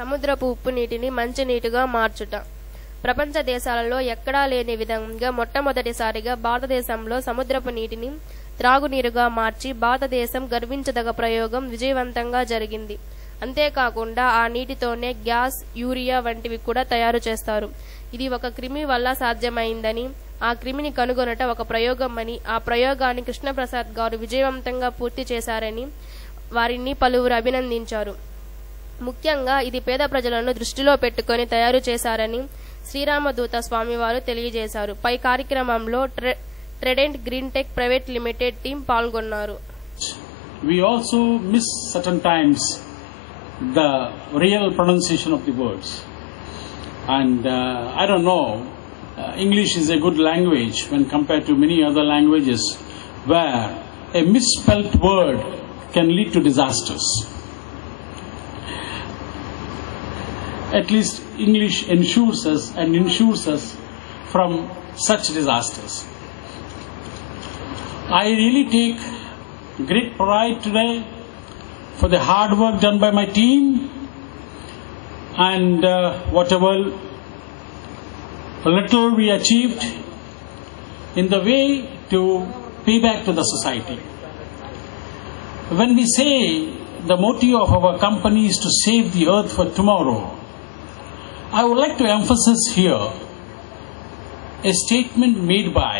సముద్రపు ఉప్పు నీటిని మంచినీటిగా మార్చుట. ప్రపంచ దేశాలలో ఎక్కడా లేని విధంగా మొట్టమొదటిసారిగా భారతదేశంలో సముద్రపు నీటిని త్రాగునీరుగా మార్చి భారతదేశం గర్వించదగ ప్రయోగం విజయవంతంగా జరిగింది. అంతేకాకుండా ఆ నీటితోనే గ్యాస్, యూరియా వంటివి కూడా తయారు చేస్తారు. ఇది ఒక క్రిమి వల్ల సాధ్యమైందని, ఆ క్రిమిని కనుగొనట ఒక ప్రయోగం అని, ఆ ప్రయోగాన్ని కృష్ణప్రసాద్ గారు విజయవంతంగా పూర్తి చేశారని వారిని పలువురు అభినందించారు. ముఖ్యంగా ఇది పేద ప్రజలను దృష్టిలో పెట్టుకొని తయారు చేశారని శ్రీరామదూత స్వామివారు తెలియజేశారు. పై కార్యక్రమంలో Trident Green Tech private limited team పాల్గొన్నారు. We also miss certain times the real pronunciation of the words, and I don't know, English is a good language when compared to many other languages where a misspelt word can lead to disasters. At least English insures us from such disasters. I really take great pride today for the hard work done by my team and whatever little we achieved in the way to pay back to the society. When we say the motto of our company is to save the earth for tomorrow, I would like to emphasize here a statement made by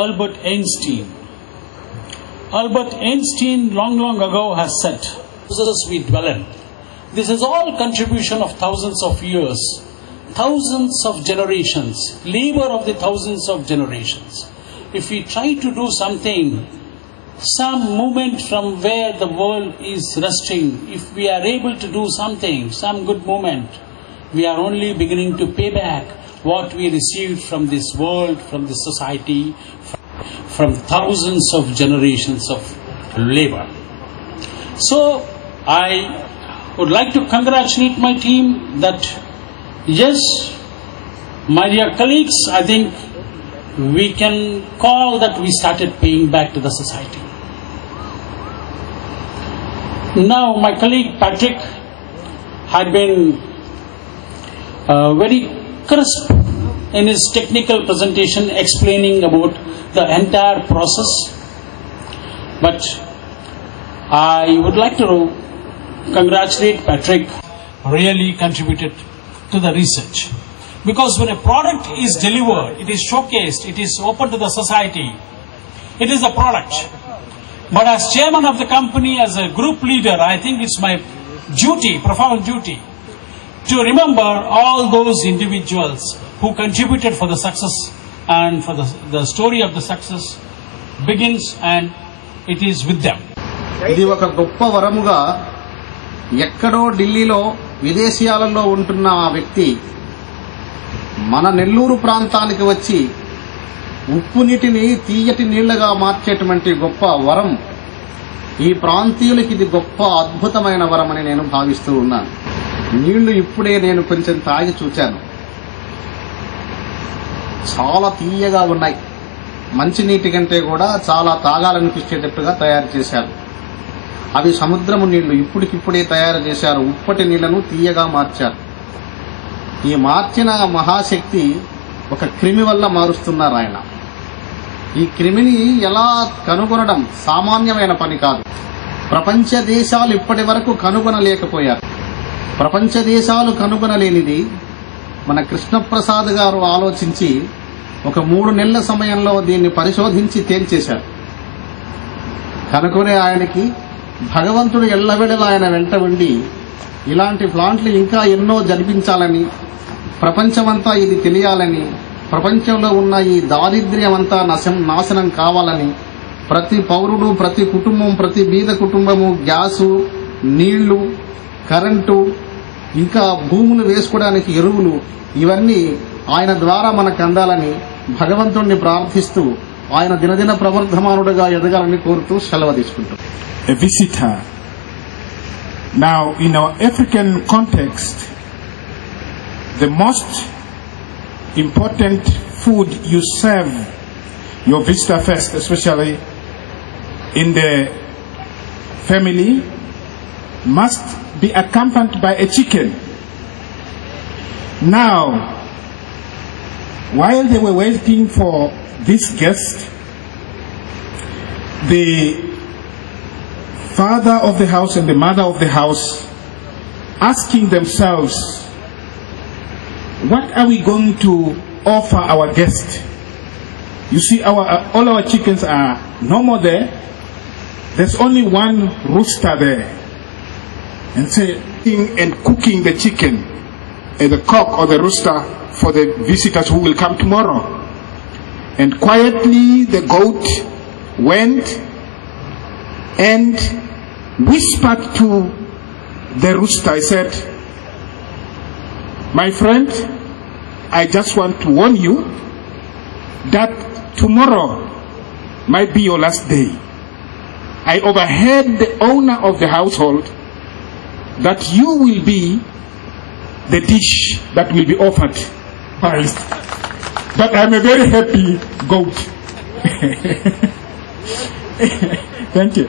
Albert Einstein. Albert Einstein long ago has said, "Houses we dwell in. This is all contribution of thousands of years, thousands of generations, labor of the thousands of generations. If we try to do something, some movement from where the world is resting, if we are able to do something, some good movement, we are only beginning to pay back what we received from this world, from this society, from thousands of generations of labor." So I would like to congratulate my team that yes, my dear colleagues, I think we can call that we started paying back to the society. Now my colleague Patrick had been very crisp in his technical presentation explaining about the entire process, but I would like to congratulate Patrick. Really contributed to the research, because when a product is delivered, it is showcased, it is open to the society, it is a product. But as chairman of the company, as a group leader, I think it's my duty, profound duty, to remember all those individuals who contributed for the success, and for the story of the success begins and it is with them. ఇది ఒక గొప్ప వరముగా ఎక్కడో ఢిల్లీలో విదేశీయాలలో ఉంటున్న ఆ వ్యక్తి మన నెల్లూరు ప్రాంతానికి వచ్చి ఉప్పు నీటిని తీయటి నీళ్లుగా మార్చేటువంటి గొప్ప వరం ఈ ప్రాంతీయులకి ఇది గొప్ప అద్భుతమైన వరం అని నేను భావిస్తూ ఉన్నాను. నీళ్లు ఇప్పుడే నేను కొంచెం తాగి చూశాను, చాలా తీయగా ఉన్నాయి. మంచినీటి కంటే కూడా చాలా తాగాలనిపించేటట్టుగా తయారు చేశారు. అవి సముద్రము నీళ్లు, ఇప్పటికిప్పుడే తయారు చేశారు. ఉప్పటి నీళ్లను తీయగా మార్చారు. ఈ మార్చిన మహాశక్తి ఒక క్రిమి వల్ల మారుస్తున్నారు ఆయన. ఈ క్రిమిని ఎలా కనుగొనడం సామాన్యమైన పని కాదు. ప్రపంచ దేశాలు ఇప్పటి వరకు కనుగొనలేకపోయారు. ప్రపంచ దేశాలు కనుగొనలేనిది మన కృష్ణప్రసాద్ గారు ఆలోచించి ఒక 3 నెలల సమయంలో దీన్ని పరిశోధించి తేల్చేశారు. కనుకొనే ఆయనకి భగవంతుడు ఎల్లవేళలా ఆయన వెంట ఉండి ఇలాంటి ప్లాంట్లు ఇంకా ఎన్నో జరిపించాలని, ప్రపంచమంతా ఇది తెలియాలని, ప్రపంచంలో ఉన్న ఈ దారిద్ర్యమంతా నాశనం కావాలని, ప్రతి పౌరుడు, ప్రతి కుటుంబం, ప్రతి బీద కుటుంబము గ్యాసు, నీళ్లు, కరెంటు, ఇంకా భూములు వేసుకోవడానికి ఎరువులు, ఇవన్నీ ఆయన ద్వారా మనకు అందాలని భగవంతుణ్ణి ప్రార్థిస్తూ ఆయన దినదిన ప్రవర్ధమానుడుగా ఎదగాలని కోరుతూ సెలవు తీసుకుంటాం. A visitor. Now, in our African context, the most important food you serve your visitor first, especially in the family, must be accompanied by a chicken. Now, while they were waiting for this guest, the father of the house and the mother of the house asking themselves, what are we going to offer our guest? You see, all our chickens are no more there. There's only one rooster there. And saying and cooking the chicken, the cock or the rooster for the visitors who will come tomorrow. And quietly the goat went and whispered to the rooster. I said, my friend, I just want to warn you that tomorrow might be your last day. I overheard the owner of the household that you will be the dish that will be offered. But I'm a very happy goat. Thank you.